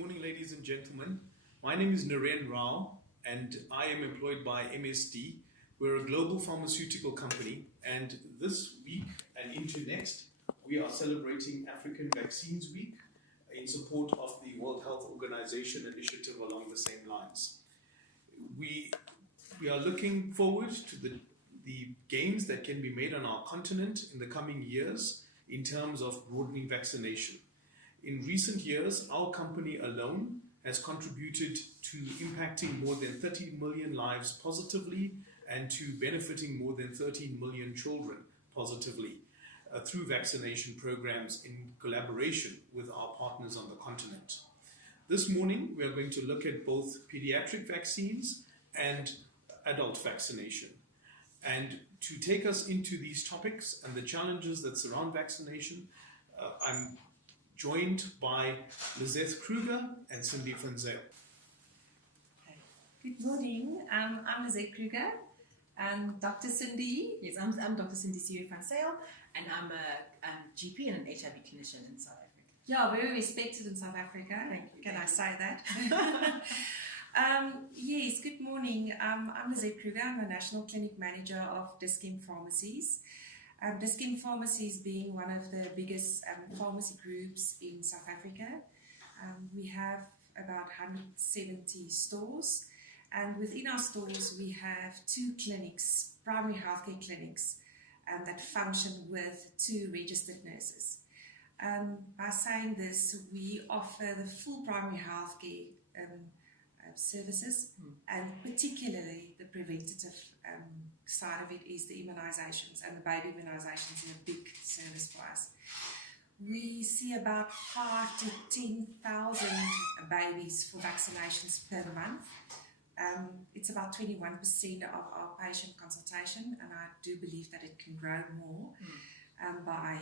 morning, ladies and gentlemen. My name is Naren Rao, and I am employed by MSD. We're a global pharmaceutical company, and this week and into next, we are celebrating African Vaccines Week in support of the World Health Organization initiative along the same lines. We are looking forward to the gains that can be made on our continent in the coming years in terms of broadening vaccination. In recent years, our company alone has contributed to impacting more than 30 million lives positively and to benefiting more than 13 million children positively through vaccination programs in collaboration with our partners on the continent. This morning, we are going to look at both pediatric vaccines and adult vaccination. And to take us into these topics and the challenges that surround vaccination, I'm joined by Lizeth Kruger and Sindisiwe. Good morning. I'm Lizeth Kruger. Dr. Cindy. Yes, I'm Dr. Sindisiwe and I'm a GP and an HIV clinician in South Africa. Yeah, very respected in South Africa. Thank you. Can I say that? Yes, good morning. I'm Lizeth Kruger. I'm a National Clinic Manager of Dis-Chem Pharmacies. Dis-Chem Pharmacies being one of the biggest pharmacy groups in South Africa. We have about 170 stores, and within our stores we have 2 clinics, primary healthcare clinics, that function with 2 registered nurses. By saying this, we offer the full primary healthcare services, and particularly the preventative side of it is the immunizations, and the baby immunizations is a big service for us. We see about 5,000 to 10,000 babies for vaccinations per month. It's about 21% of our patient consultation, and I do believe that it can grow more by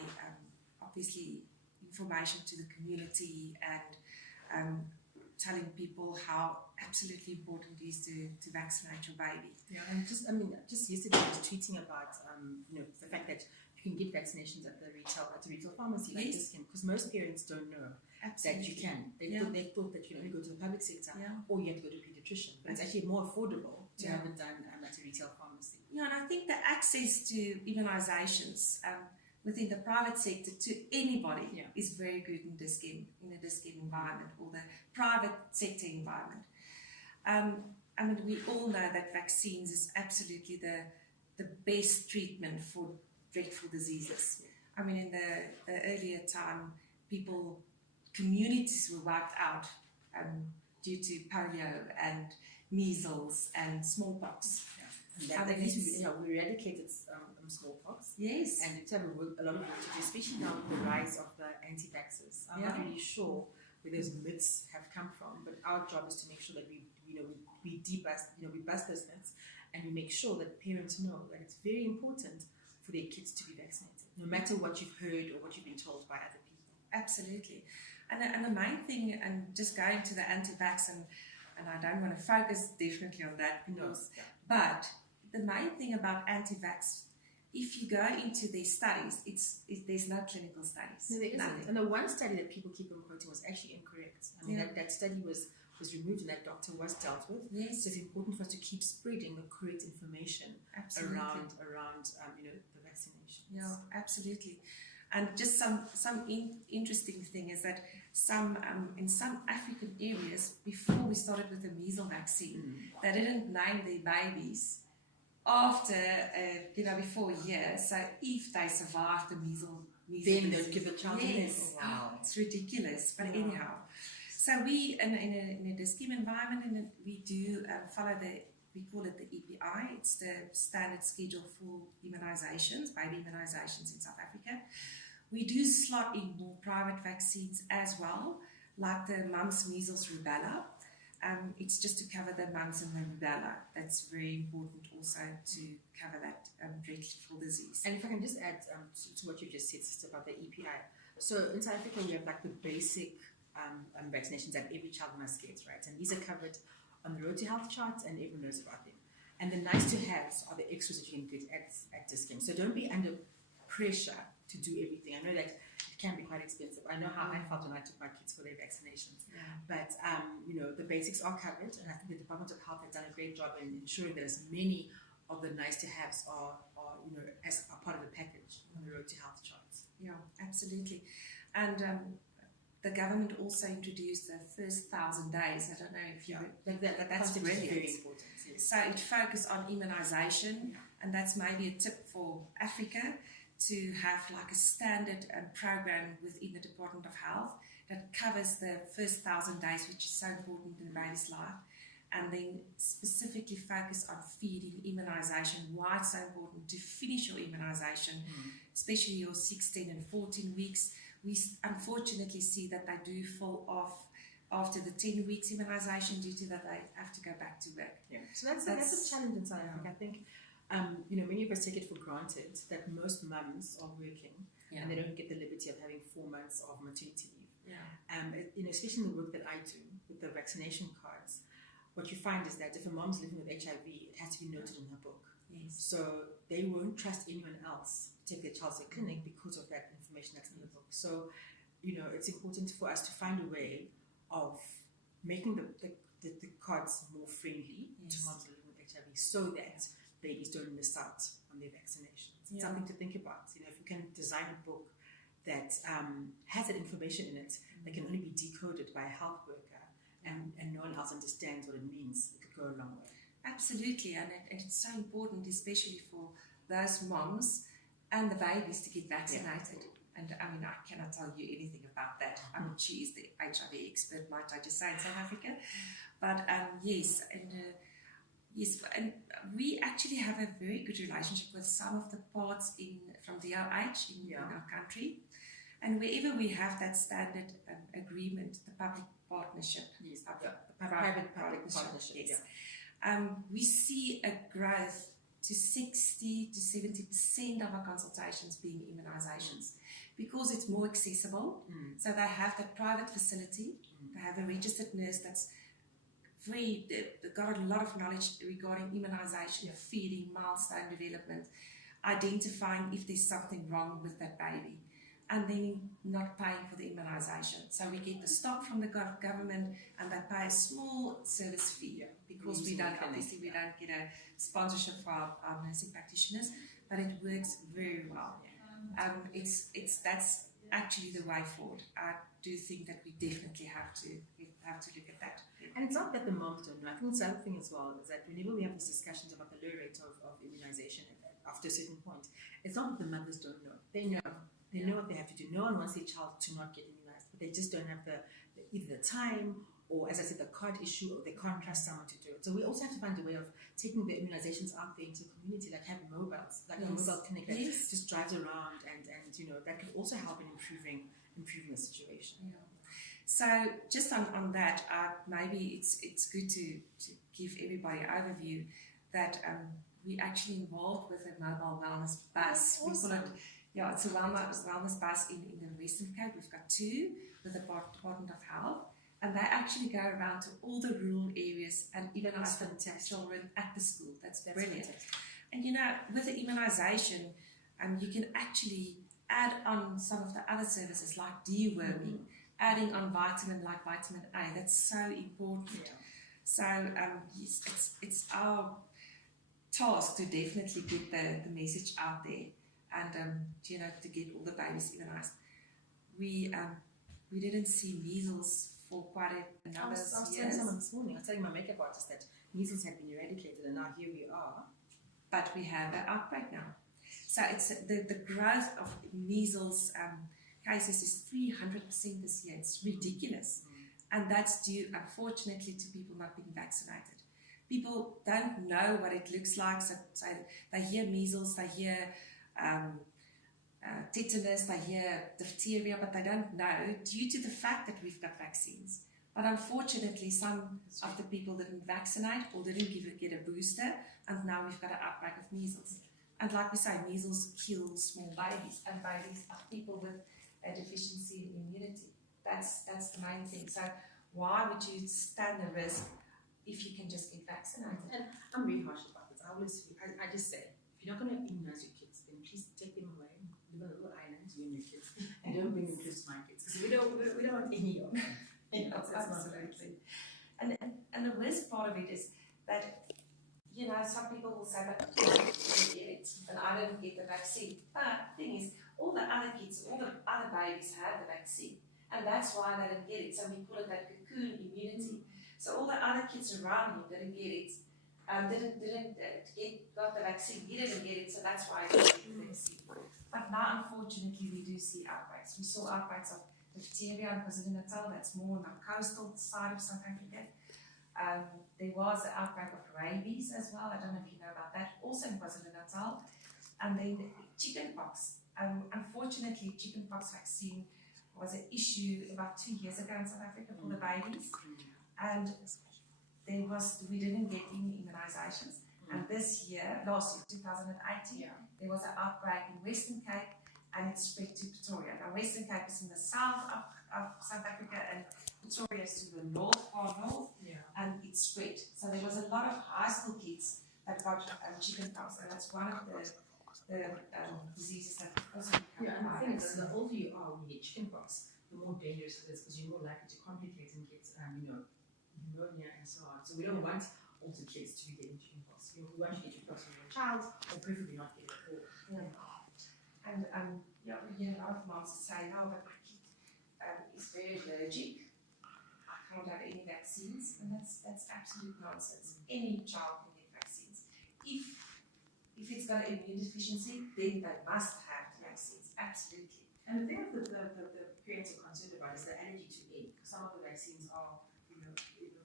obviously information to the community and telling people how absolutely important it is to vaccinate your baby. Yeah, and just yesterday I was tweeting about the fact that you can get vaccinations at the retail pharmacy, like yes, because most parents don't know absolutely that you can. They thought that you only go to the public sector or you have to go to a pediatrician, but it's actually more affordable to have it done at a retail pharmacy. Yeah, and I think the access to immunizations within the private sector to anybody is very good in a Dis-Chem environment, or the private sector environment. We all know that vaccines is absolutely the best treatment for dreadful diseases. In the earlier time, communities were wiped out due to polio and measles and smallpox. We eradicated smallpox. Yes. And it's a lot of work to do, especially now with the rise of the anti-vaxxers. I'm not really sure where those myths have come from, but our job is to make sure that we bust those myths, and we make sure that parents know that it's very important for their kids to be vaccinated, no matter what you've heard or what you've been told by other people. Absolutely. And the main thing, and just going to the anti-vax, and I don't want to focus definitely on that, but the main thing about anti-vax, if you go into their studies, there's no clinical studies. No, there isn't. And the one study that people keep on quoting was actually incorrect. That study was removed, and that doctor was dealt with. Yes. So it's important for us to keep spreading the correct information around the vaccinations. Yeah, absolutely. And just some interesting thing is that in some African areas, before we started with the measles vaccine, they didn't name their babies after before a year. So if they survived the measles, then they'd give the child a name. Yes. Oh, wow. It's ridiculous, but anyhow. So we in a Dis-Chem environment, and we do follow we call it the EPI. It's the standard schedule for immunizations, baby immunizations in South Africa. We do slot in more private vaccines as well, like the mumps, measles, rubella. It's just to cover the mumps and the rubella. That's very important also to cover that dreadful disease. And if I can just add to what you just said, sister, about the EPI. So in South Africa, we have like the basic vaccinations that every child must get, right? And these are covered on the Road to Health chart, and everyone knows about them. And the nice to haves are the extras that you can get at Dis-Chem. So don't be under pressure to do everything. I know that can be quite expensive. I know how I felt when I took my kids for their vaccinations. Yeah. But, the basics are covered, and I think the Department of Health has done a great job in ensuring that as many of the nice-to-haves are as a part of the package on the road to health charts. Yeah, absolutely. And the government also introduced the first 1,000 days. I don't know if you... that's brilliant. Very important. Yes. So it focuses on immunisation, and that's maybe a tip for Africa to have like a standard program within the Department of Health that covers the first 1,000 days, which is so important in a baby's life, and then specifically focus on feeding, immunisation, why it's so important to finish your immunisation, especially your 16 and 14 weeks. We unfortunately see that they do fall off after the 10 weeks immunisation due to that they have to go back to work. Yeah. So that's a challenge in South Africa. I think, many of us take it for granted that most mums are working and they don't get the liberty of having 4 months of maternity leave. Yeah. Especially in the work that I do with the vaccination cards, what you find is that if a mom's living with HIV, it has to be noted in her book. Yes. So they won't trust anyone else to take their child to a clinic because of that information that's in the book. So, it's important for us to find a way of making the cards more friendly to moms living with HIV so that babies don't miss out on their vaccinations. It's something to think about. If you can design a book that has that information in it that can only be decoded by a health worker and no one else understands what it means, it could go a long way. Absolutely, and it's so important, especially for those moms and the babies to get vaccinated. And I mean, I cannot tell you anything about that. I mean, she is the HIV expert, might I just say, in South Africa. But yes, and we actually have a very good relationship with some of the parts from DOH in our country. And wherever we have that standard agreement, the public partnership, the private partnership, yes. We see a growth to 60 to 70% of our consultations being immunisations because it's more accessible. So they have that private facility, they have a registered nurse that's they've got a lot of knowledge regarding immunisation, feeding, milestone development, identifying if there's something wrong with that baby, and then not paying for the immunisation. So we get the stock from the government and they pay a small service fee because we don't get a sponsorship for our nursing practitioners, but it works very well. That's actually the way forward. I do think that we definitely have to look at that. And it's not that the moms don't know. I think the other thing as well is that whenever we have these discussions about the low rate of immunisation after a certain point, it's not that the mothers don't know. They know. They know what they have to do. No one wants their child to not get immunized, but they just don't have either the time or, as I said, the card issue, or they can't trust someone to do it. So we also have to find a way of taking the immunizations out there into the community, like having mobiles, like a mobile clinic that just drives around, and that could also help in improving the situation. Yeah. So just on that, maybe it's good to give everybody an overview that we're actually involved with a mobile wellness bus. Awesome. We call it. Yeah, it's a wellness bus in the Western Cape. We've got 2 with the Department of Health, and they actually go around to all the rural areas and immunise the children at the school. That's brilliant. Fantastic. And with the immunisation, you can actually add on some of the other services like deworming, adding on vitamin like vitamin A. That's so important. Yeah. So it's our task to definitely get the message out there. And to get all the babies immunised. We didn't see measles for quite a number of years. I was telling someone this morning, I was telling my makeup artist that measles had been eradicated, and now here we are. But we have an outbreak now. So it's the growth of measles cases is 300% this year. It's ridiculous, and that's due, unfortunately, to people not being vaccinated. People don't know what it looks like, so they hear measles, they hear tetanus, they hear diphtheria, but they don't know due to the fact that we've got vaccines. But unfortunately, some of the people didn't vaccinate or didn't get a booster, and now we've got an outbreak of measles. And like we say, measles kill small babies, and babies are people with a deficiency in immunity. That's the main thing. So why would you stand the risk if you can just get vaccinated? And I'm really harsh about this. I just say, if you're not going to immunize your kids, then please take them away, live on a little island, you and your kids, and don't bring them close to my kids because we don't want any of them. Absolutely. And the worst part of it is that, some people will say, but I didn't get it, and I didn't get the vaccine. But the thing is, all the other kids, all the other babies have the vaccine, and that's why they didn't get it. So we call it that cocoon immunity. So all the other kids around him didn't get it, got the vaccine. He didn't get it, so that's why he didn't get the vaccine. But now, unfortunately, we do see outbreaks. We saw outbreaks of diphtheria in KwaZulu-Natal. That's more on the coastal side of South Africa. There was an outbreak of rabies as well. I don't know if you know about that. Also in KwaZulu-Natal. And then chickenpox. Unfortunately, chickenpox vaccine was an issue about 2 years ago in South Africa for the babies. And we didn't get any immunizations. And this year, last year, 2018, there was an outbreak in Western Cape and it spread to Pretoria. Now, Western Cape is in the south of South Africa and Pretoria is to the north, and it spread. So there was a lot of high school kids that got chickenpox, and that's one of the diseases that also become and the thing is, the older you are when you get chickenpox, the more dangerous it is because you're more likely to complicate and get, pneumonia and so on. So we don't want older kids to be getting chickenpox. We want you to get chickenpox when you're a child, or preferably not get it at all. And we hear a lot of moms say, no, but my kid is very allergic. I can't have any vaccines, and that's absolute nonsense. Any child can get vaccines. If it's got an immune deficiency, then they must have the vaccines. Absolutely. And the thing that the parents are concerned about is the allergy to egg. Some of the vaccines are,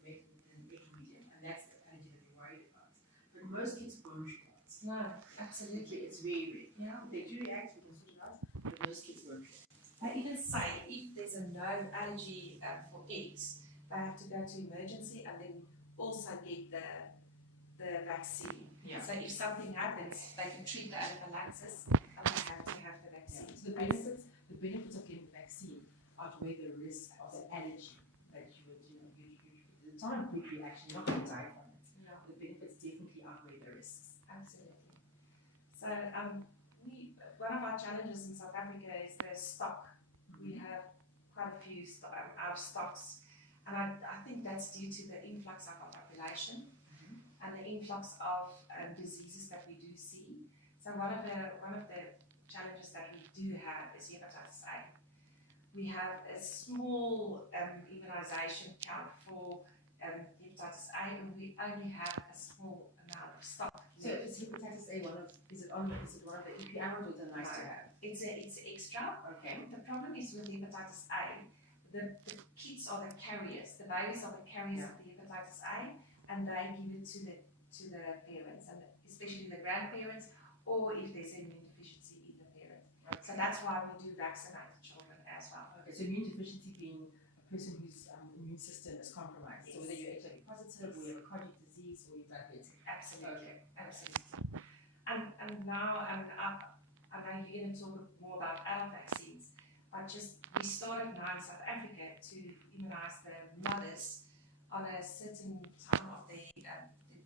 made in egg medium, and that's the allergy that they're worried about. But most kids won't react. No, absolutely. It's very rare. Yeah. If they do react, we can sort it out, but most kids won't react. They even say if there's a known allergy for eggs, they have to go to emergency and then also get the vaccine. Yeah. So if something happens, they can treat the anaphylaxis and they have to have the vaccine. So the benefits of getting the vaccine outweigh the risk of the allergy that it's not a quick reaction, you're not going to die from it. No. The benefits definitely outweigh the risks. Absolutely. So one of our challenges in South Africa is the stock. We have quite a few out of stocks, and I think that's due to the influx of our population and the influx of diseases that we do see. So one of the challenges that we do have is hepatitis A. We have a small immunization count for hepatitis A, and we only have a small amount of stock. So is hepatitis A one of the EPI ones or the nice to have? It's extra. Okay. The problem is with hepatitis A, the kids are the carriers. The babies are the carriers of the hepatitis A, and they give it to the parents, and especially the grandparents, or if there's an immune deficiency in the parent. Okay. So that's why we do vaccinate the children as well. Okay. So immune deficiency being a person whose immune system is compromised. Yes. So whether you're HIV positive, or you have a cardiac disease, or you're diabetic. Absolutely. Okay. Absolutely. And now I know you're going to talk more about adult vaccines, but we started now in South Africa to immunize the mothers on a certain time of their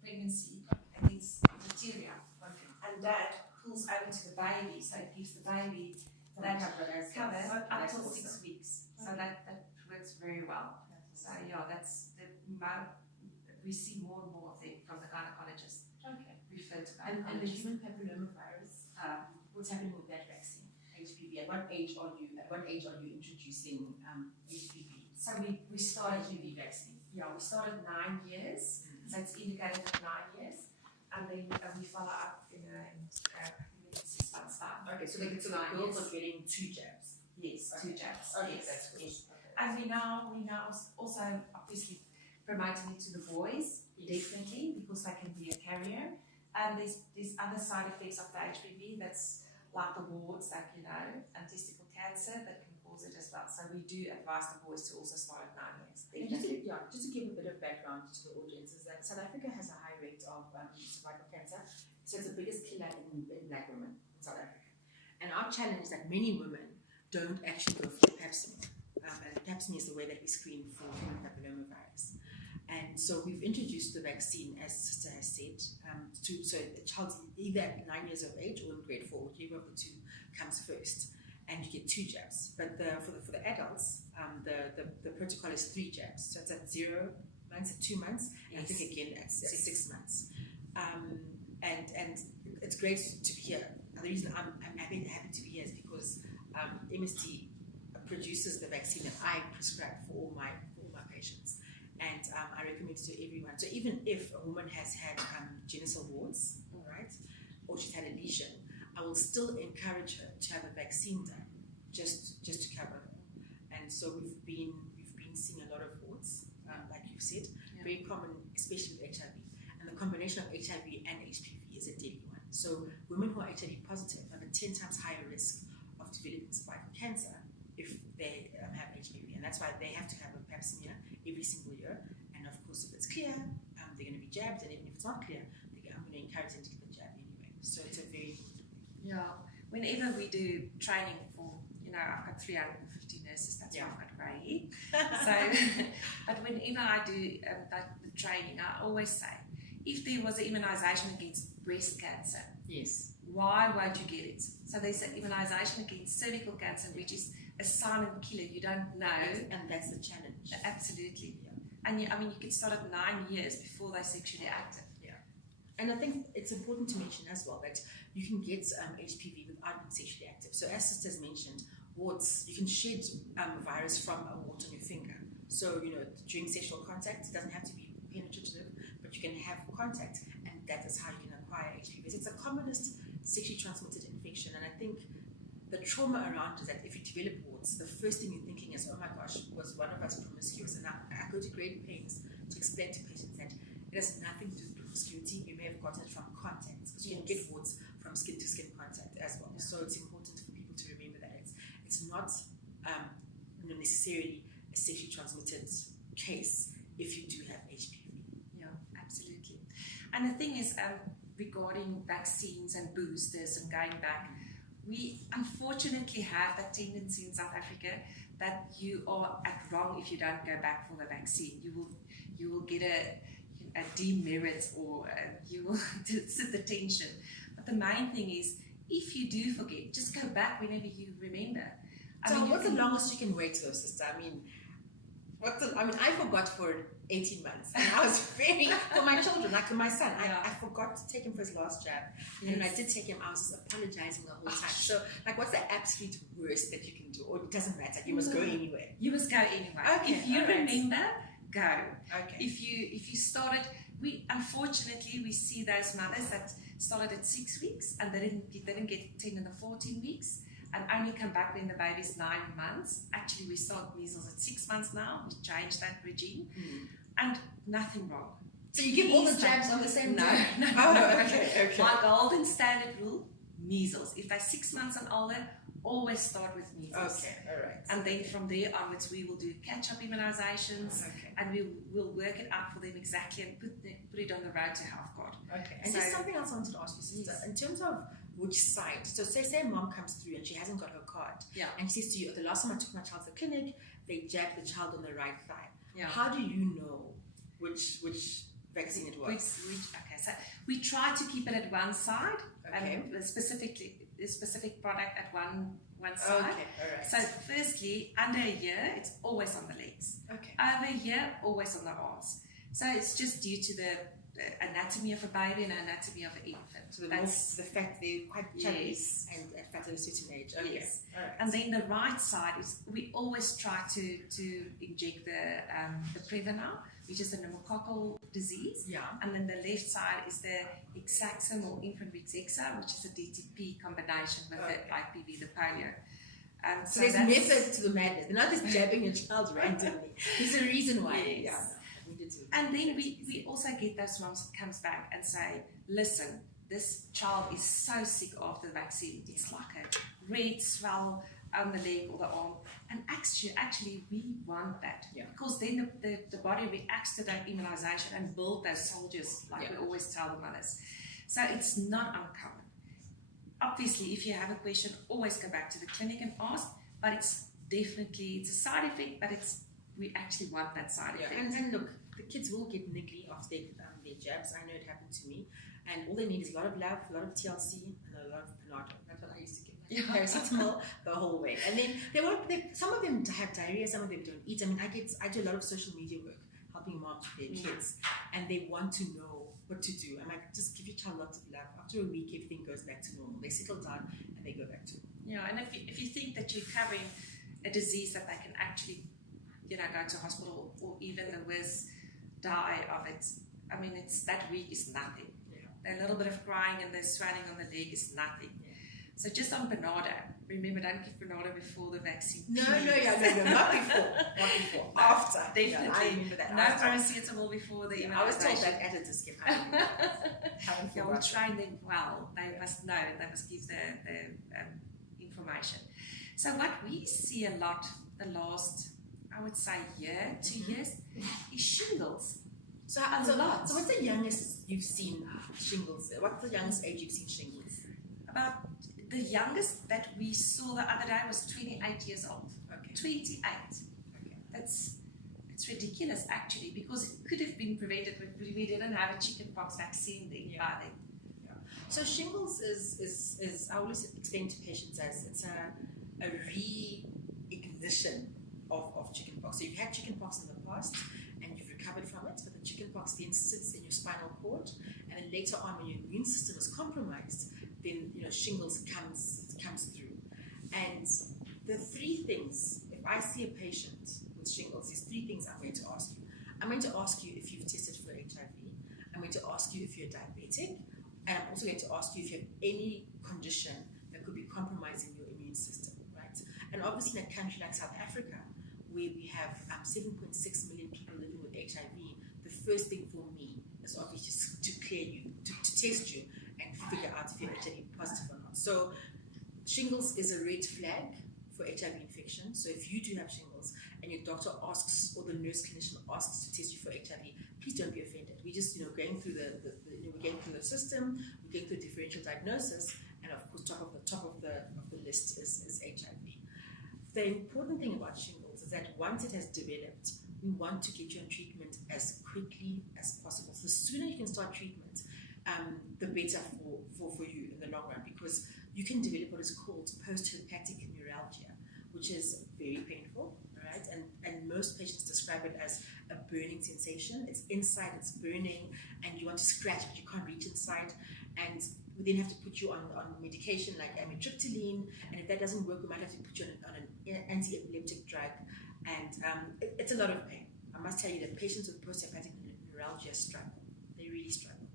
pregnancy against diphtheria. Okay. And that pulls over to the baby, so it gives the baby that cover up till 6 weeks. So that works very well. So that's we see more and more of them from the gynecologist. Okay. Refer to and the human papillomavirus, what's happening with that vaccine, HPV? At what age are you introducing HPV? So we started HPV vaccine. Yeah, we started 9 years. So it's indicated at 9 years, and then we follow up in 6 months time. Okay, so the girls are getting 2 jabs. Yes, okay. 2 jabs. Okay, yes, that's good. Yes. Okay. And we now also obviously promoting it to the boys, definitely, because they can be a carrier. And there's other side effects of the HPV that's like the warts, and testicle cancer that can cause it as well. So we do advise the boys to also start at 9 years. Just to give a bit of background to the audience, is that South Africa has a high rate of cervical cancer. So it's the biggest killer in black women in South Africa. And our challenge is that many women don't actually go for pap smear. And pap smear is the way that we screen for human papillomavirus. And so we've introduced the vaccine, as Sister has said, so the child's either at 9 years of age or in grade 4, whichever of the two comes first. and you get 2 jabs. But for the adults, the protocol is 3 jabs. So it's at 0 months, at 2 months, and I think again at 6 months. And it's great to be here. And the reason I'm happy to be here is because MSD produces the vaccine that I prescribe for all my patients, and I recommend it to everyone. So even if a woman has had genital warts, all right, or she's had a lesion, I will still encourage her to have a vaccine done, just to cover her. And so we've been seeing a lot of warts, like you've said, very common, especially with HIV. And the combination of HIV and HPV is a deadly one. So women who are HIV positive have a 10 times higher risk of developing cervical cancer if they have HPV, and that's why they have to have a pap smear every single year. And of course, if it's clear, they're going to be jabbed, and even if it's not clear, I'm going to encourage them to get the jab anyway. So it's a very Whenever we do training for, I've got 350 nurses, that's why I've got grey hair. So, but whenever I do the training, I always say, if there was an immunisation against breast cancer, yes, why won't you get it? So there's an immunisation against cervical cancer, which is a silent killer. You don't know, and that's the challenge. Absolutely. And you can start at 9 years before they're sexually active. And I think it's important to mention as well that you can get HPV without being sexually active. So as sisters mentioned, warts, you can shed virus from a wart on your finger. So, during sexual contact, it doesn't have to be penetrative, but you can have contact, and that is how you can acquire HPV. It's the commonest sexually transmitted infection, and I think the trauma around is that if you develop warts, the first thing you're thinking is, oh my gosh, was one of us promiscuous? And I go to great pains to explain to patients that it has nothing to do with promiscuity. You may have gotten it from contact, because you can get warts from skin to skin contact as well. So it's important for people to remember that it's not necessarily a sexually transmitted case if you do have HPV. Yeah, absolutely. And the thing is, regarding vaccines and boosters and going back, we unfortunately have that tendency in South Africa that you are at wrong if you don't go back for the vaccine. You will get a demerit, or you will sit the tension. But the main thing is, if you do forget, just go back whenever you remember. What's the longest you can wait, though, sister? I forgot for 18 months, and I was for my children, like my son, I forgot to take him for his last jab, and when I did take him, I was just apologizing the whole time. So, what's the absolute worst that you can do? Or it doesn't matter, you must go anywhere. You must go anywhere. Okay, if you remember, go. Okay. If you started, unfortunately we see those mothers that started at 6 weeks and they didn't get 10 and 14 weeks. And only come back when the baby's 9 months. Actually, we start measles at 6 months now. We changed that regime, and nothing wrong. So you give all the jabs on the same day? No. Okay. My golden standard rule: measles. If they're 6 months and older, always start with measles. Okay, all right. And then from there onwards, we will do catch-up immunisations, and we'll work it out for them exactly and put it on the road to health card. Okay. And just something else I wanted to ask you, sister. Yes. In terms of which site, so say mom comes through and she hasn't got her card, and she says to you, the last time I took my child to the clinic, they jabbed the child on the right thigh. How do you know which vaccine it was? Okay, so we try to keep it at one side, the specific product at one side. Okay, all right. So firstly, under a year, it's always on the legs. Okay. Over a year, always on the arms. So it's just due to the anatomy of a baby and anatomy of an infant. So the fact they're quite chubby and fat at a certain age. Okay. Yes. All right. And then the right side is, we always try to inject the Prevnar, which is the pneumococcal disease. Yeah. And then the left side is the Exacxum or infant Rixexa, which is a DTP combination with the IPV, the polio. So there's methods to the madness. They're not just jabbing your child randomly. There's a reason why. Yes. Yeah. And then we also get those moms that comes back and say, listen, this child is so sick after the vaccine. It's like a red swell on the leg or the arm. And actually we want that. Because then the body reacts to that immunization and build those soldiers, like we always tell the mothers. So it's not uncommon. Obviously, if you have a question, always go back to the clinic and ask, but it's a side effect, but we actually want that side effect. And look, the kids will get niggly after their jabs. I know it happened to me. And all they need is a lot of love, a lot of TLC, and a lot of Panado. That's what I used to give paracetamol the whole way. And then some of them have diarrhea, some of them don't eat. I mean, I do a lot of social media work, helping moms with their kids, and they want to know what to do. I'm like, just give your child lots of love. After a week, everything goes back to normal. They settle down and they go back to normal. Yeah, and if you think that you're covering a disease that they can actually, go to hospital or even the worst die of it, I mean, it's that week is nothing. A little bit of crying and the swelling on the leg is nothing. So just on Bernardo, remember, don't give Bernardo before the vaccine. No, not before. After. Definitely. Yeah, I remember that. No paracetamol before the immunization. I was told that at a discount. You'll train them well. They must know. They must give the information. So what we see a lot the last, I would say, year, 2 years, is shingles. So what's the youngest you've seen shingles? What's the youngest age you've seen shingles? About the youngest that we saw the other day was 28 years old. Okay. 28. Okay. It's ridiculous actually, because it could have been prevented if we didn't have a chickenpox vaccine then by then. Yeah. So shingles is I always explain to patients as it's a reignition of chickenpox. So you've had chickenpox in the past and you've recovered from it, but the chickenpox then sits in your spinal cord, and then later on when your immune system is compromised, then shingles comes through. And the three things, if I see a patient with shingles, there's three things I'm going to ask you. I'm going to ask you if you've tested for HIV. I'm going to ask you if you're diabetic, and I'm also going to ask you if you have any condition that could be compromising your immune system, right? And obviously in a country like South Africa, where we have 7.6 million people living with HIV, the first thing for me is obviously to clear you, to test you, and figure out if you're HIV positive or not. So shingles is a red flag for HIV infection. So if you do have shingles and your doctor asks, or the nurse clinician asks to test you for HIV, please don't be offended. We're just going through we're going through the system, we're going through differential diagnosis, and of course top of the list is HIV. The important thing about shingles is that once it has developed, we want to get you on treatment as quickly as possible. So the sooner you can start treatment, the better for you in the long run, because you can develop what is called post-herpetic neuralgia, which is very painful, right? And most patients describe it as a burning sensation. It's inside, it's burning, and you want to scratch, but you can't reach inside. And we then have to put you on medication like amitriptyline, and if that doesn't work, we might have to put you on an anti-epileptic drug, and it's a lot of pain. I must tell you that patients with post-herpetic neuralgia struggle. They really struggle,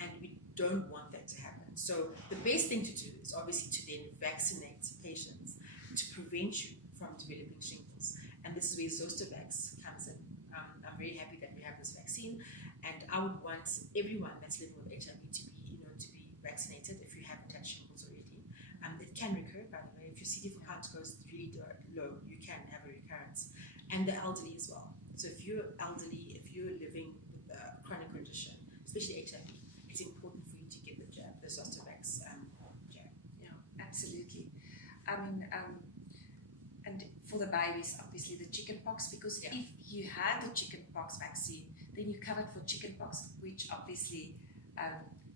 and we don't want that to happen. So the best thing to do is obviously to then vaccinate patients to prevent you from developing shingles, and this is where Zostavax comes in. I'm very happy that we have this vaccine, and I would want everyone that's living with HIV to be vaccinated if you haven't had shingles already. It can recur, by the way. If your CD4 count goes really low, you can have a recurrence. And the elderly as well. So if you're elderly, if you're living with a chronic condition, especially HIV, it's important for you to get the jab, the Zostavax jab. Yeah, absolutely. I mean, and for the babies, obviously the chickenpox, because if you had the chickenpox vaccine, then you're covered for chickenpox, which obviously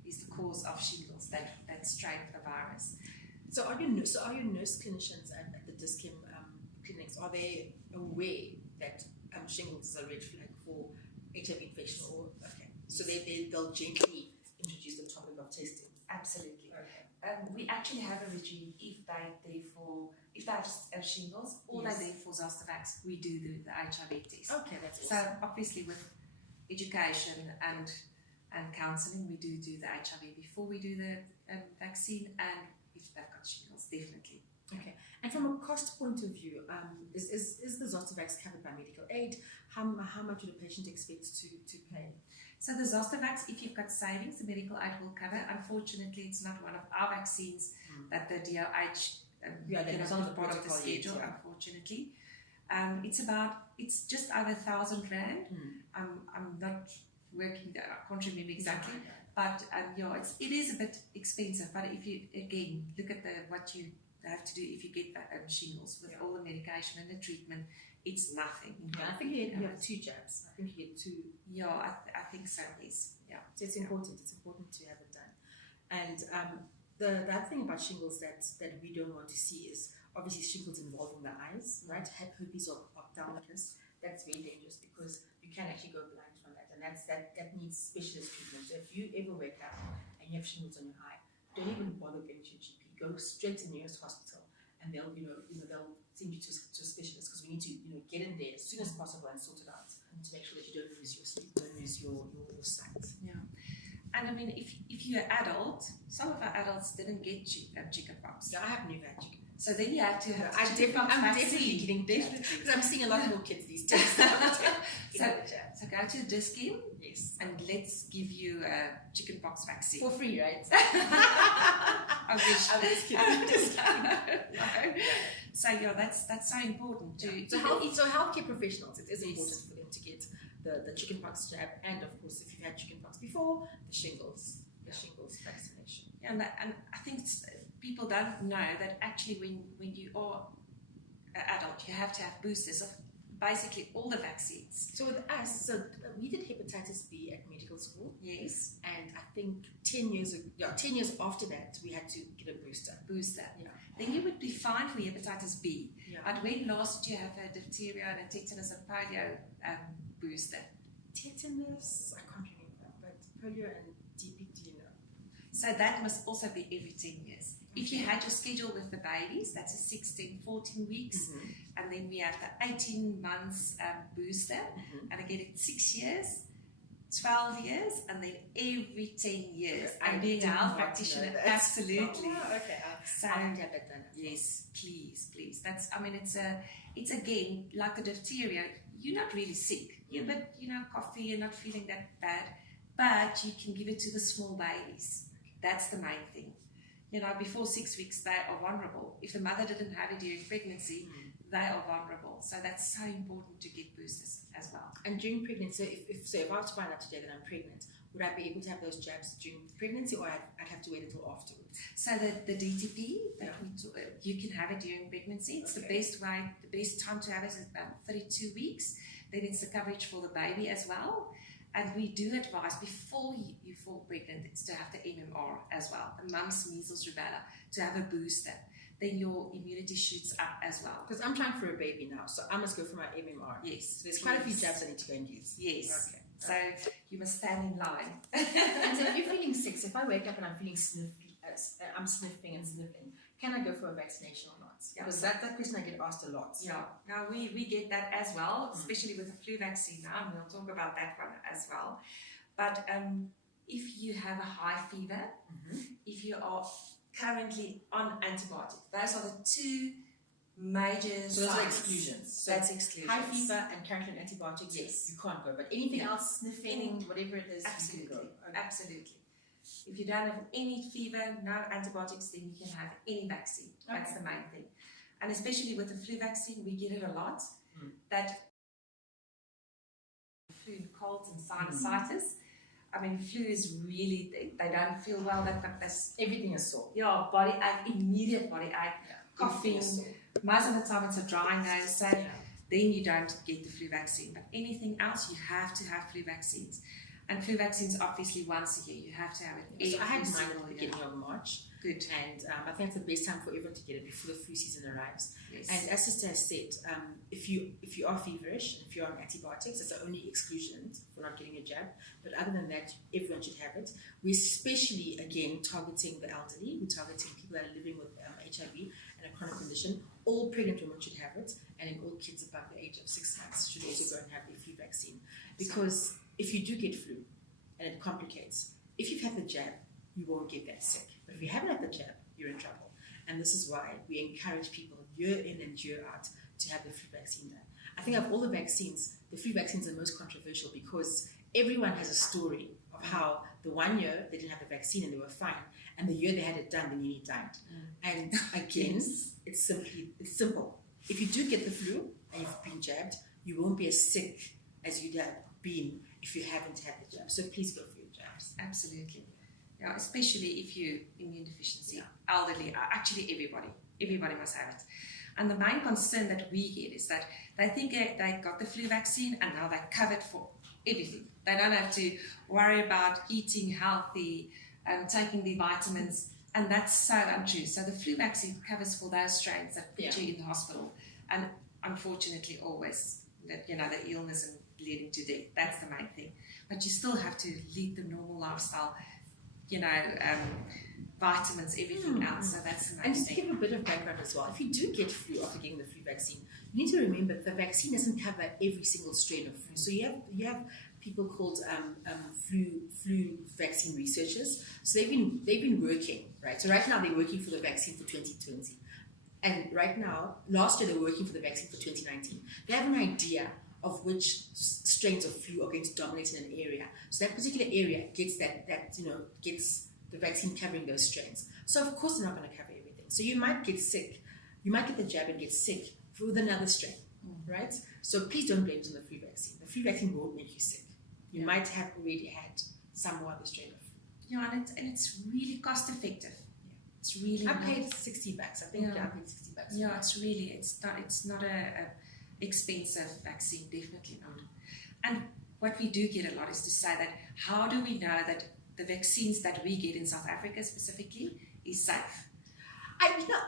is the cause of shingles, that strain of the virus. So are your nurse clinicians at the Dis-Chem clinics, are they aware that shingles is a red flag for HIV infection? Or okay, so they'll gently introduce the topic of testing? Absolutely. Okay. We actually have a regime if they have shingles or they're there for Zostavax, we do the HIV test. Okay, that's awesome. So obviously with education and counselling, we do the HIV before we do the vaccine, and if they've got shingles, definitely. Okay, and from a cost point of view, is the Zostavax covered by medical aid? How much would a patient expect to pay? So the Zostavax, if you've got savings, the medical aid will cover. Unfortunately, it's not one of our vaccines that the DOH that's not on the part of the schedule, unfortunately. It's just over 1,000 rand. I'm not working there, I can't remember exactly, but it is a bit expensive. But if you again look at what you have to do if you get shingles with all the medication and the treatment, it's nothing. I think you have 2 jabs. I think you get 2. Yeah, I think so. Yes. Yeah. So it's important. It's important to have it done. And The other thing about shingles that we don't want to see is obviously shingles involving the eyes, right? Herpes or ophthalmicus, that's very dangerous because you can actually go blind from that, and that needs specialist treatment. So if you ever wake up and you have shingles on your eye, don't even bother going to your GP. Go straight to the nearest hospital, and they'll they'll send you to a specialist because we need to get in there as soon as possible and sort it out to make sure that you don't lose your sleep, don't lose your sight. Yeah. And I mean, if you're an adult, some of our adults didn't get chickenpox. Yeah, I have never had chicken. So then you have to have I'm definitely getting because I'm seeing a lot more kids these days. So go to Diskin, yes, and let's give you a chickenpox vaccine for free, right? I wish. I'm just kidding. No. So yeah, that's so important to so healthcare professionals. It is important for them to get the chickenpox jab, and of course, if you've had chickenpox before, the shingles vaccination. And I think people don't know that actually when you are an adult, you have to have boosters of basically all the vaccines. So with us, we did hepatitis B at medical school. Yes. And I think 10 years after that, we had to get a booster. Yeah. Then you would be fine for hepatitis B. Yeah. But when last did you have a diphtheria and a tetanus and polio booster? Tetanus, I can't remember, but polio and DPT, So that must also be every 10 years. If you had your schedule with the babies, that's a 16, 14 weeks. Mm-hmm. And then we have the 18 months booster. Mm-hmm. And I get it 6 years, 12 years, and then every 10 years. I'm being a health practitioner. Absolutely. Oh, okay. So, I have that done. yes, please. That's. I mean, it's again like the diphtheria. You're not really sick. You're a bit, coffee. You're not feeling that bad, but you can give it to the small babies. That's the main thing. Before 6 weeks, they are vulnerable. If the mother didn't have it during pregnancy, they are vulnerable. So that's so important to get boosters as well. And during pregnancy, if I was to find out today that I'm pregnant, would I be able to have those jabs during pregnancy, or I'd have to wait until afterwards? So the DTP, you can have it during pregnancy. It's the best way. The best time to have it is about 32 weeks. Then it's the coverage for the baby as well. And we do advise before you fall pregnant, it's to have the MMR as well, the mumps, measles, rubella, to have a booster. Then your immunity shoots up as well. Because I'm trying for a baby now, so I must go for my MMR. Yes. So there's quite a few jabs I need to go and use. Yes. Okay. So you must stand in line. And so if you're feeling sick, so if I wake up and I'm feeling I'm sniffing and sniffing, can I go for a vaccination or not? Yeah. Because that question I get asked a lot. Yeah, now we get that as well, especially with the flu vaccine now, and we'll talk about that one as well. But if you have a high fever, if you are currently on antibiotics, those are the two major So those are signs. exclusions. So That's exclusions. high fever and currently on antibiotics, Yes. you can't go. But anything else, sniffing, whatever it is, Absolutely, you can go. Okay. absolutely. If you don't have any fever, no antibiotics, then you can have any vaccine. That's the main thing. And especially with the flu vaccine, we get it a lot. That flu and colds and sinusitis. I mean, flu is really, they don't feel well. They've got this, Everything is sore. yeah, body ache, immediate body ache, coughing. Most of the time it's a dry nose, so then you don't get the flu vaccine. But anything else, you have to have flu vaccines. And flu vaccines, obviously, once a year. You have to have it every So I had mine single at the year. beginning of March. Good. And I think it's the best time for everyone to get it before the flu season arrives. Yes. And as Sister has said, if you are feverish, if you're on antibiotics, that's the only exclusion for not getting a jab. But other than that, everyone should have it. We're especially, again, targeting the elderly. We're targeting people that are living with HIV and a chronic condition. All pregnant women should have it, and then all kids above the age of 6 months should also go and have their flu vaccine. Because if you do get flu and it complicates, if you've had the jab, you won't get that sick. But if you haven't had the jab, you're in trouble. And this is why we encourage people year in and year out to have the flu vaccine done. I think of all the vaccines, the flu vaccine is the most controversial because everyone has a story of how the 1 year they didn't have the vaccine and they were fine, and the year they had it done, they nearly died. And again, it's simple. If you do get the flu and you've been jabbed, you won't be as sick as you'd have been if you haven't had the jab. So please go for your jabs. Absolutely. Yeah, especially if you immune deficiency, elderly, actually everybody must have it. And the main concern that we get is that they think they got the flu vaccine and now they're covered for everything. They don't have to worry about eating healthy, taking the vitamins, And that's so untrue. So the flu vaccine covers for those strains that put you in the hospital, and unfortunately always that, you know, the illness and leading to death. That's the main thing. But you still have to lead the normal lifestyle, you know, vitamins, everything else. So that's the main thing. And just to thing. give a bit of background as well, if you do get flu after getting the flu vaccine, you need to remember the vaccine doesn't cover every single strain of flu. So you have people called flu vaccine researchers. So they've been working, right? So right now they're working for the vaccine for 2020. And right now, last year they were working for the vaccine for 2019. They have an idea of which strains of flu are going to dominate in an area. So that particular area gets gets the vaccine covering those strains. So of course they're not going to cover everything. So you might get sick. You might get the jab and get sick with another strain, right? So please don't blame it on the flu vaccine. The flu vaccine won't make you sick. You might have already had some other strain of flu. Yeah, and it's really cost effective. Yeah. It's really. I paid $60. I think I paid $60. Yeah, it's not a expensive vaccine, definitely not. And what we do get a lot is to say that how do we know that the vaccines that we get in South Africa specifically is safe?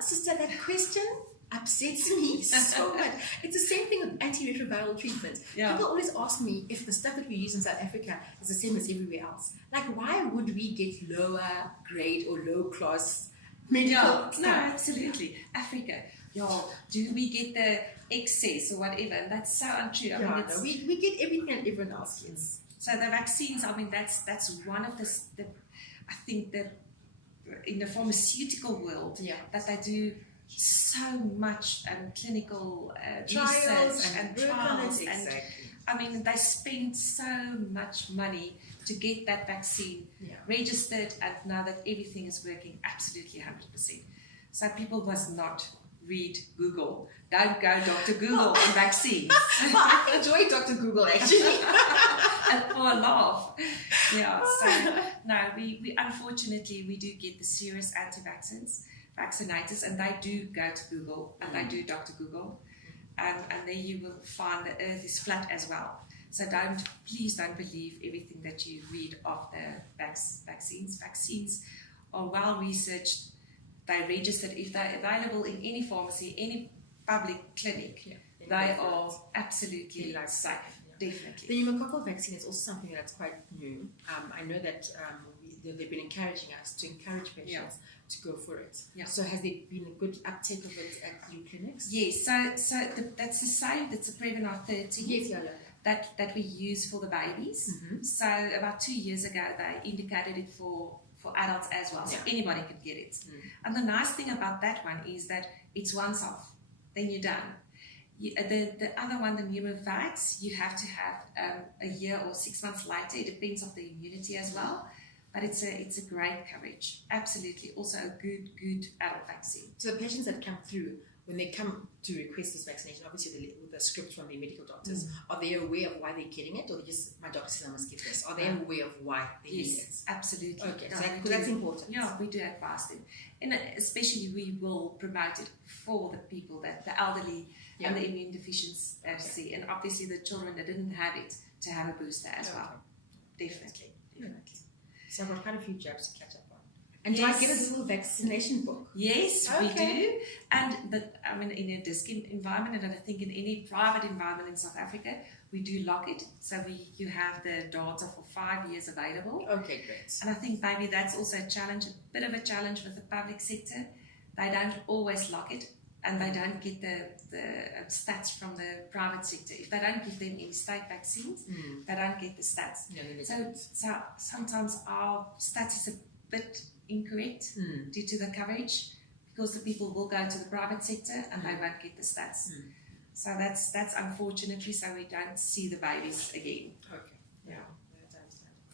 Sister, that question upsets me so much. It's the same thing with antiretroviral treatment. Yeah. People always ask me if the stuff that we use in South Africa is the same as everywhere else. Like, why would we get lower grade or low class medical stuff? No, absolutely. Africa, do we get the excess or whatever? And that's so untrue. I mean, we get everything that everyone else gets. So the vaccines, I mean, that's one of the I think that in the pharmaceutical world, that they do so much clinical research and trials, and I mean, they spend so much money to get that vaccine registered, and now that everything is working absolutely 100%. So people must not read Google. Don't go Dr. Google on vaccines. Well, I enjoy Dr. Google actually. And for a laugh. Yeah. So no, we unfortunately we do get the serious vaccinators, and they do go to Google and they do Dr. Google, and there you will find the Earth is flat as well. So please don't believe everything that you read of the vaccines. Vaccines are well researched. They're registered. If they're available in any pharmacy, any public clinic, they are absolutely safe. Definitely. The pneumococcal vaccine is also something that's quite new. I know that they've been encouraging us to encourage patients to go for it. Yeah. So has there been a good uptake of it at your clinics? Yes. So that's the same. That's a Prevnar 13. Yes, that we use for the babies. Mm-hmm. So about 2 years ago, they indicated it for adults as well. So anybody could get it. Mm. And the nice thing about that one is that it's once off. Then you're done. The other one, the Pneumovax, you have to have a year or 6 months later. It depends on the immunity as well. But it's a great coverage. Absolutely. Also a good adult vaccine. So the patients that come through, when they come to request this vaccination, obviously with the script from their medical doctors, are they aware of why they're getting it, or just, my doctor says I must give this? Are they aware of why they're getting it? Absolutely. Okay, so that's important. Yeah, we do advise them. And especially we will promote it for the people, the elderly and the immune deficiency, and obviously the children that didn't have it, to have a booster as well. Definitely. So I've got quite a few jabs to catch up on. And do I get a little vaccination book? Yes, we do. And in a disc environment, and I think in any private environment in South Africa, we do lock it. So you have the data for 5 years available. Okay, great. And I think maybe that's also a bit of a challenge with the public sector. They don't always lock it, and they don't get the stats from the private sector. If they don't give them any state vaccines, they don't get the stats. So sometimes our stats is a bit incorrect due to the coverage, because the people will go to the private sector and they won't get the stats. So that's unfortunately, so we don't see the babies again. Okay. Yeah. That's understandable.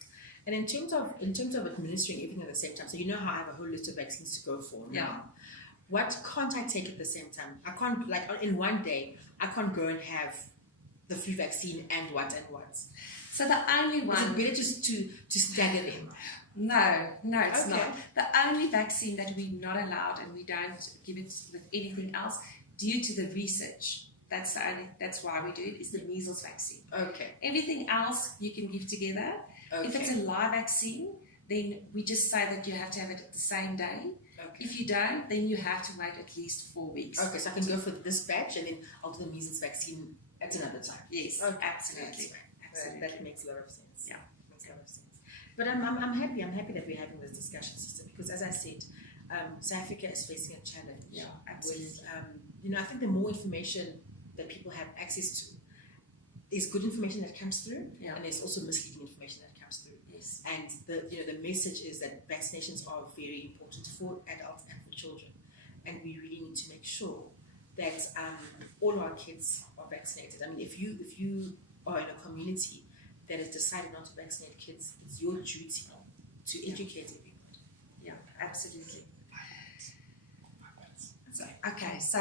And in terms of administering everything at the same time, so you know how I have a whole list of vaccines to go for now. Yeah. What can't I take at the same time? I can't, like, in one day, I can't go and have the flu vaccine and what. So the only one... Is it better just to stagger them? No, it's not. The only vaccine that we're not allowed, and we don't give it with anything else, due to the research, that's why we do it, is the measles vaccine. Okay. Everything else you can give together. Okay. If it's a live vaccine, then we just say that you have to have it the same day. Okay. If you don't, then you have to wait at least 4 weeks. Okay, so I can go for this batch and then I'll do the measles vaccine at another time. Yes, Okay. absolutely. Absolutely. That makes a lot of sense. Yeah. Makes a lot of sense. But I'm happy that we're having this discussion, sister, because as I said, South Africa is facing a challenge. Yeah, absolutely. With, I think the more information that people have access to, there's good information that comes through, Yeah. and there's also misleading information that comes through. Yes. And the message is that vaccinations are very important for adults and for children, and we really need to make sure that all our kids are vaccinated. I mean, if you are in a community that has decided not to vaccinate kids, it's your duty to educate everybody. Yeah, absolutely. 5 minutes. Okay, so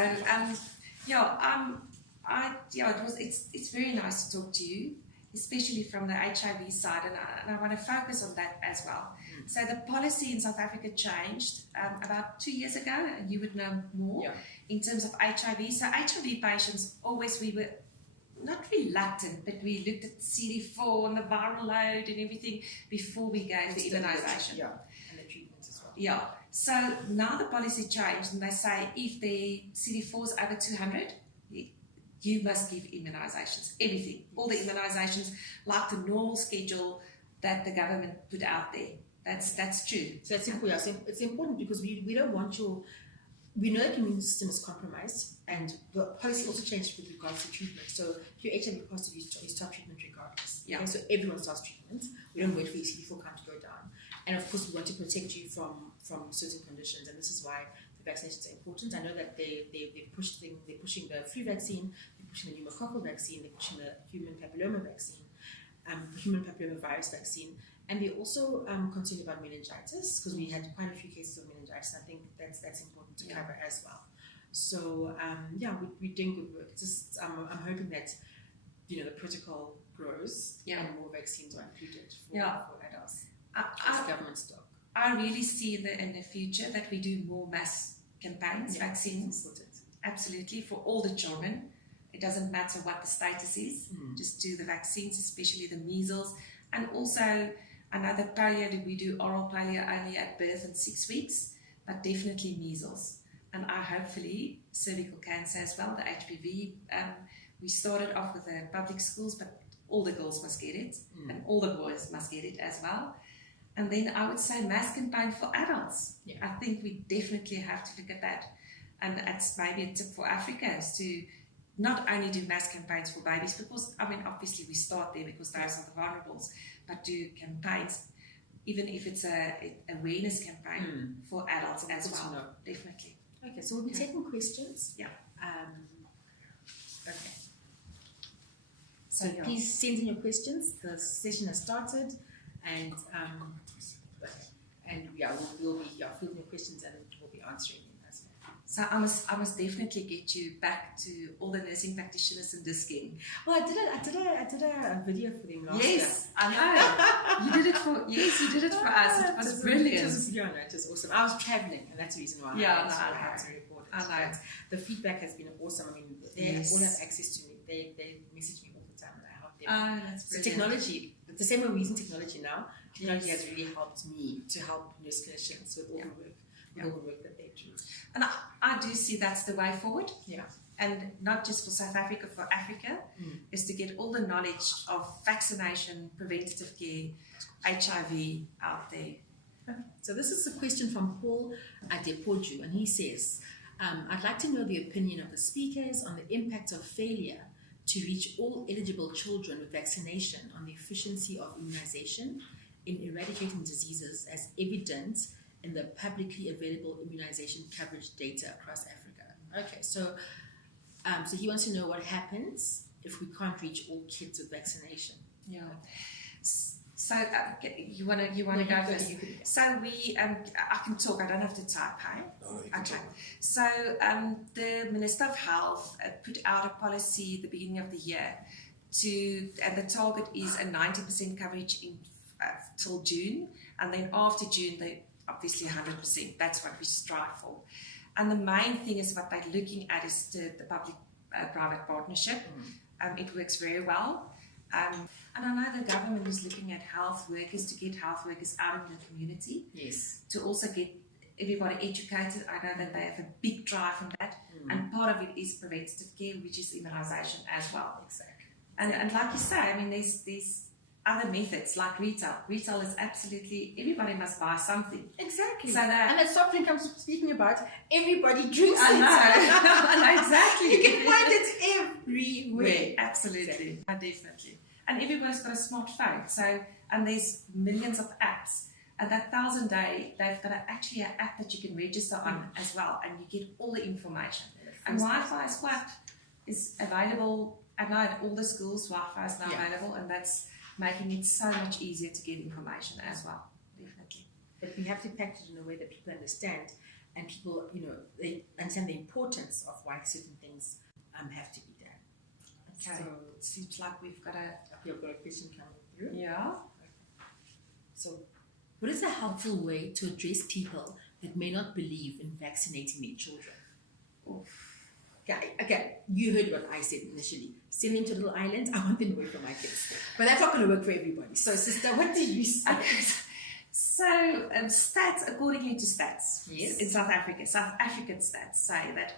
it's very nice to talk to you, especially from the HIV side, and I want to focus on that as well. So the policy in South Africa changed about 2 years ago, and you would know more in terms of HIV. So HIV patients, always we were not reluctant, but we looked at CD4 and the viral load and everything before we gave the immunisation. Yeah, and the treatments as well. Yeah. So now the policy changed, and they say if the CD4 is over 200, you must give immunisations, everything, all the immunisations, like the normal schedule that the government put out there. That's true. So it's important because we don't want we know the immune system is compromised, and the policy also changed with regards to treatment. So if you're HIV positive, you start treatment regardless. Yeah. Okay? So everyone starts treatment. We don't wait for your CD4 count to go down. And of course, we want to protect you from certain conditions, and this is why the vaccinations are important. I know that they're pushing the flu vaccine, they're pushing the pneumococcal vaccine, they're pushing the human papilloma vaccine, human papillomavirus vaccine, and they're also concerned about meningitis, because we had quite a few cases of meningitis. I think that's important to cover as well. So we're doing good work. Just I'm hoping that the protocol grows and more vaccines are included for adults. As government stock. I really see in the future that we do more mass campaigns, vaccines. Absolutely, for all the children. It doesn't matter what the status is. Just do the vaccines, especially the measles, and also another polio. We do oral polio only at birth and 6 weeks, but definitely measles. And hopefully cervical cancer as well, the HPV. We started off with the public schools, but all the girls must get it, and all the boys must get it as well. And then I would say mass campaign for adults. Yeah. I think we definitely have to look at that. And that's maybe a tip for Africa, is to not only do mass campaigns for babies, because, obviously we start there because those are the vulnerables, but do campaigns, even if it's an awareness campaign for adults as well. No. Definitely. Okay, so we'll be taking questions. Yeah. Okay. So please send in your questions. The session has started, and we'll be fielding your questions, and we'll be answering them as well. So I must definitely get you back to all the nursing practitioners in Disking. Well, I did a video for them last year. Yes, I know. You did it for us. It was brilliant. It was awesome. I was traveling, and that's the reason why I had to report it. I know. But the feedback has been awesome. I mean, they all have access to me. They message me all the time, and I help them. Oh, that's So brilliant. technology, the same way we're using technology now, technology has really helped me to help nurse clinicians with all the work that they do. And I do see that's the way forward. Yeah. And not just for South Africa, for Africa, is to get all the knowledge of vaccination, preventative care, HIV out there. Okay. So this is a question from Paul Adepoju, and he says, I'd like to know the opinion of the speakers on the impact of failure to reach all eligible children with vaccination on the efficiency of immunization in eradicating diseases as evident in the publicly available immunization coverage data across Africa. Okay, so he wants to know what happens if we can't reach all kids with vaccination. Yeah. So you want to go first? So I can talk. I don't have to type. Hey? No, you can Okay. talk. So the Minister of Health put out a policy at the beginning of the year and the target is a 90% coverage till June, and then after June they obviously 100%. That's what we strive for. And the main thing is what they're looking at is the public-private partnership. It works very well. And I know the government is looking at health workers to get health workers out in the community. Yes. To also get everybody educated. I know that they have a big drive in that, and part of it is preventative care, which is immunization as well. Exactly. And like you say, I mean, there's other methods like retail. Retail is absolutely, everybody must buy something. Exactly. So that, and that soft drink I'm speaking about, everybody drinks I it. know. Exactly. You can find it everywhere. Absolutely. Definitely. And everybody's got a smartphone. So, and there's millions of apps. And that 1000 Day, they've got actually an app that you can register on as well, and you get all the information. And Wi-Fi is available. I know at all the schools, Wi-Fi is now available, and that's making it so much easier to get information as well. Definitely. But we have to package it in a way that people understand, and people, they understand the importance of why certain things have to be done. Okay. So it seems like we've got You've got a question coming through. Yeah. So, what is a helpful way to address people that may not believe in vaccinating their children? Okay, you heard what I said initially. Send them to a little island. I want them away from my kids. But that's not going to work for everybody. So, sister, what do you say? Okay. So, stats, accordingly to stats in South Africa, South African stats say that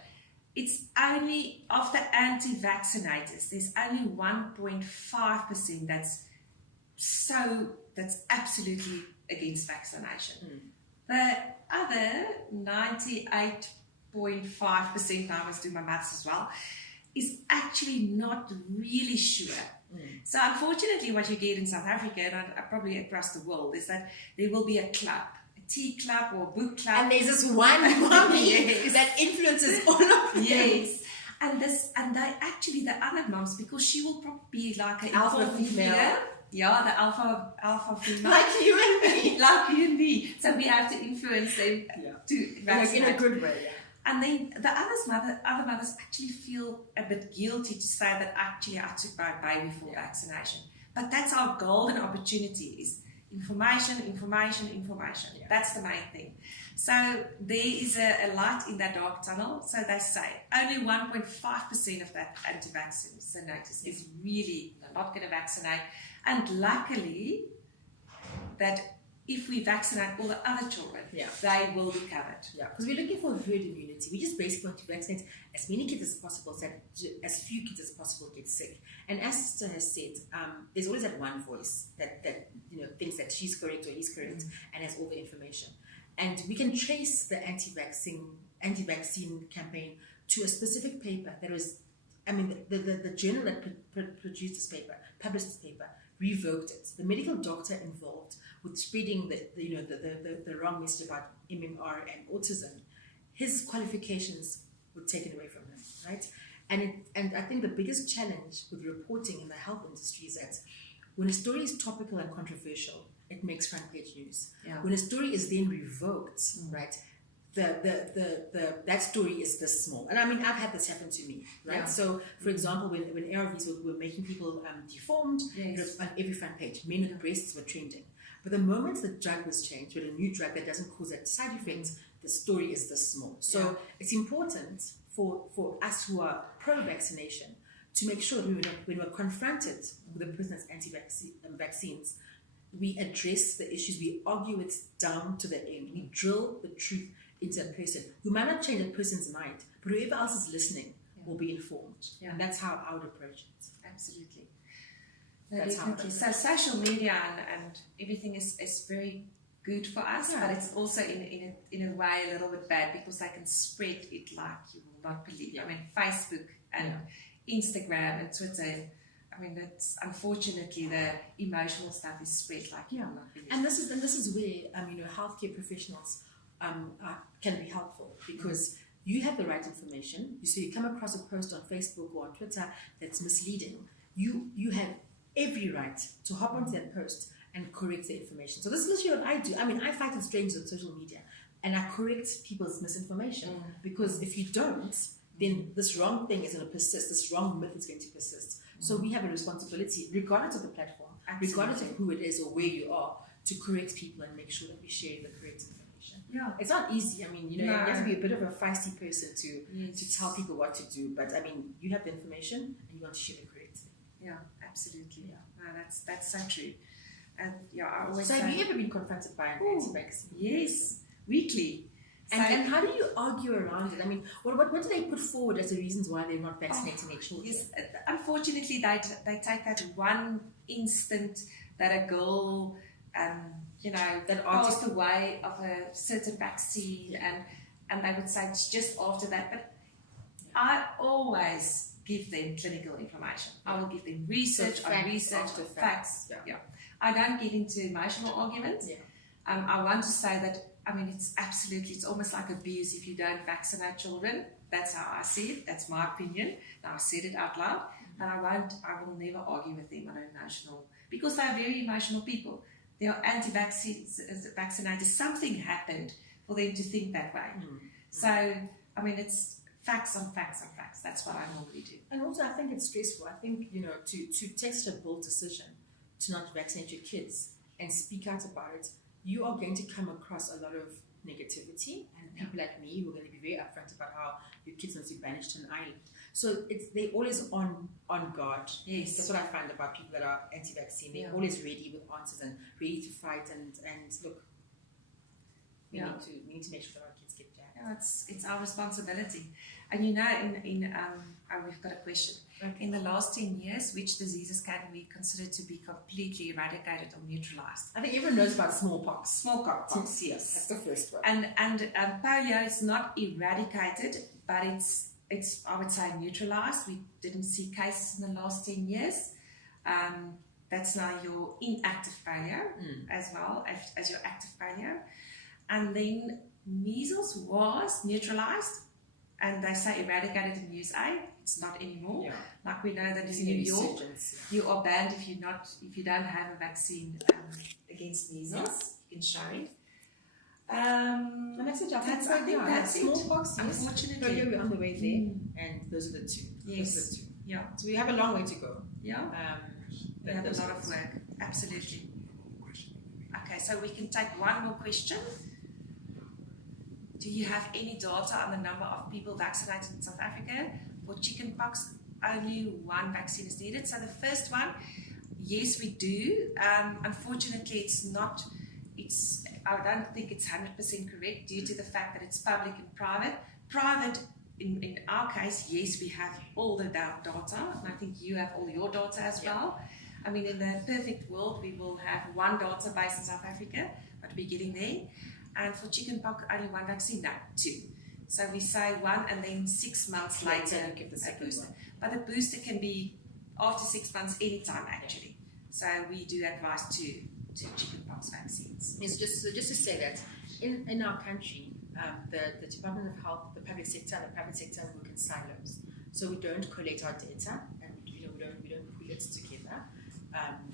it's only, of the anti-vaccinators, there's only 1.5% that's absolutely against vaccination. The other 98.5%, now I must do my maths as well, is actually not really sure. So unfortunately what you get in South Africa, and probably across the world, is that there will be a club, a tea club or a book club. And there's this one mommy that influences all of them. Yes. And they actually, the other mums, because she will probably be like an alpha female. Figure. Yeah, the alpha female. Like you and me. Like you and me. So we have to influence them to vaccinate. In a good way, yeah. And then the other mothers actually feel a bit guilty to say that actually I took my baby for vaccination. But that's our golden opportunity, is information. Yeah. That's the main thing. So there is a light in that dark tunnel. So they say only 1.5% of that anti-vaccinators is really not going to vaccinate. And luckily, that if we vaccinate all the other children, they will be covered. Yeah, because we're looking for herd immunity. We just basically want to vaccinate as many kids as possible, so that as few kids as possible get sick. And as Sister has said, there's always that one voice that thinks that she's correct or he's correct and has all the information. And we can trace the anti-vaccine campaign to a specific paper that was, the journal that produced this paper, published this paper, revoked it. The medical doctor involved with spreading the wrong message about MMR and autism, his qualifications were taken away from him, right? And I think the biggest challenge with reporting in the health industry is that when a story is topical and controversial, it makes front page news. Yeah. When a story is then revoked, right, that story is this small. And I've had this happen to me, right? Yeah. So, for example, when ARVs were making people deformed, it was on every front page. Men with breasts were trending. But the moment the drug was changed with a new drug that doesn't cause that side effects, the story is this small. So it's important for us who are pro-vaccination to make sure that when we're confronted with a person that's anti-vaccines, we address the issues, we argue it down to the end, we drill the truth into a person who might not change a person's mind, but whoever else is listening will be informed. Yeah. And that's how I would approach it. Absolutely. No, definitely. So social media and everything is very good for us, but it's also in a way a little bit bad, because they can spread it like you will not believe. Yeah. Facebook and Instagram and Twitter. That's unfortunately the emotional stuff is spread like you will not believe. And this is where healthcare professionals can be helpful, because you have the right information. So you come across a post on Facebook or on Twitter that's misleading. You have every right to hop onto that post and correct the information. So this is literally what I do. I fight with strangers on social media, and I correct people's misinformation, because if you don't, then this wrong thing is going to persist. This wrong myth is going to persist. So we have a responsibility, regardless of the platform, regardless of who it is or where you are, to correct people and make sure that we share the correct information. Yeah. It's not easy. You have to be a bit of a feisty person to tell people what to do. But you have the information and you want to share the correct thing. Yeah, absolutely. Yeah. No, that's so true. And I always have you ever been confronted by an anti-vaccine? Yes, weekly. And how do you argue around it? I mean, what do they put forward as the reasons why they're not vaccinating their children? Yes, unfortunately, they take that one instant that a girl, that passed away of a certain vaccine, and they would say it's just after that. But I always give them clinical information. I will give them research on research, facts. Yeah. I don't get into emotional arguments. Yeah. I want to say that, it's almost like abuse if you don't vaccinate children. That's how I see it. That's my opinion. Now I said it out loud, and I will never argue with them on emotional, because they are very emotional people. They are anti-vaccinators. Something happened for them to think that way. So, it's facts on facts on facts. That's what I normally do. And also, I think it's stressful. I think, to take such a bold decision to not vaccinate your kids and speak out about it, you are going to come across a lot of negativity, and people like me who are going to be very upfront about how your kids must be banished to an island. So they're always on guard. Yes. That's what I find about people that are anti-vaccine. They're always ready with answers and ready to fight. And look, we need to make sure that our kids get jabbed. Yeah, it's our responsibility. And we've got a question. Okay. In the last 10 years, which diseases can we consider to be completely eradicated or neutralized? I think everyone knows about smallpox. Smallpox, yes. That's the first one. And polio is not eradicated, but it's I would say neutralized. We didn't see cases in the last 10 years. That's now your inactive polio as well as your active polio. And then measles was neutralized, and they say eradicated in USA. It's not anymore. Yeah. Like we know that in New York, you are banned if you don't have a vaccine against measles. You can show it. And that's it. I think that's smallpox. Yes. Unfortunately, we're on the way there, and those are the two. Yes. Those are the two. Yeah. So we have a long way to go. Yeah. We have a lot of work. Absolutely. Okay, so we can take one more question. Do you have any data on the number of people vaccinated in South Africa? For chickenpox, only one vaccine is needed. So the first one, yes, we do. Unfortunately, I don't think it's 100% correct due to the fact that it's public and private. Private, in our case, yes, we have all the data, and I think you have all your data as well. In the perfect world, we will have one database in South Africa, but we're getting there. And for chickenpox, only one vaccine, no, two. So we say one, and then 6 months later, give the second booster. But the booster can be after 6 months, anytime actually. So we do advise two chickenpox vaccines. Yes, just to say that in our country, the Department of Health, the public sector, and the private sector work in silos. So we don't collect our data, and we don't pull it together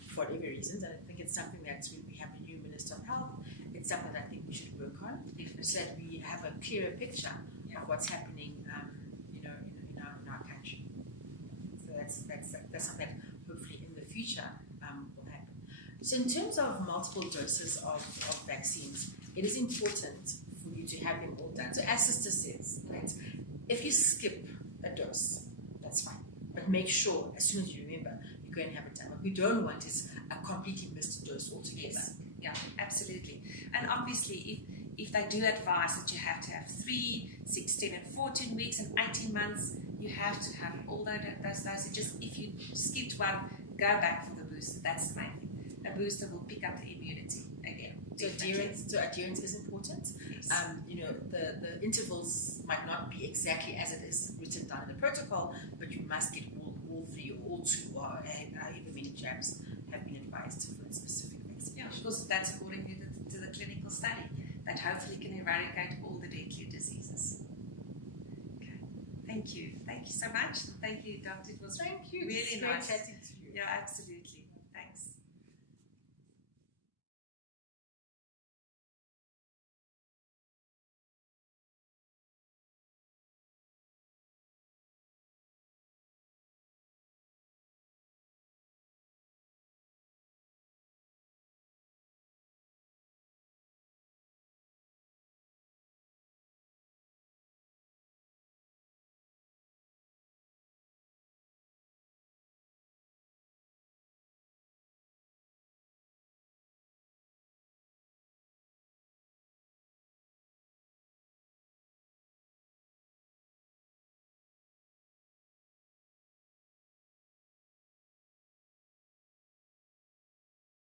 for whatever reasons. And I think it's something that when we have a new Minister of Health, it's something that I think we should work on, so that we have a clearer picture of what's happening, in our country. So that's something that hopefully in the future will happen. So in terms of multiple doses of vaccines, it is important for you to have them all done. So as Sister says, right, if you skip a dose, that's fine, but make sure as soon as you remember, you're going to have it done. What we don't want is a completely missed dose altogether. Yes. Yeah, absolutely. And obviously, if they do advise that you have to have 3, 6, 10, and 14 weeks and 18 months, you have to have all those dosages. If you skipped one, go back for the booster. That's the main thing. A booster will pick up the immunity again. So adherence is important. Yes. The intervals might not be exactly as it is written down in the protocol, but you must get all 3 or all 2 or however many jabs have been advised for a specific vaccination. Yeah, because that's according to the clinical study that hopefully can eradicate all the deadly diseases. Okay. Thank you so much. Thank you, Doctor. It was really nice chatting to you. Yeah, absolutely.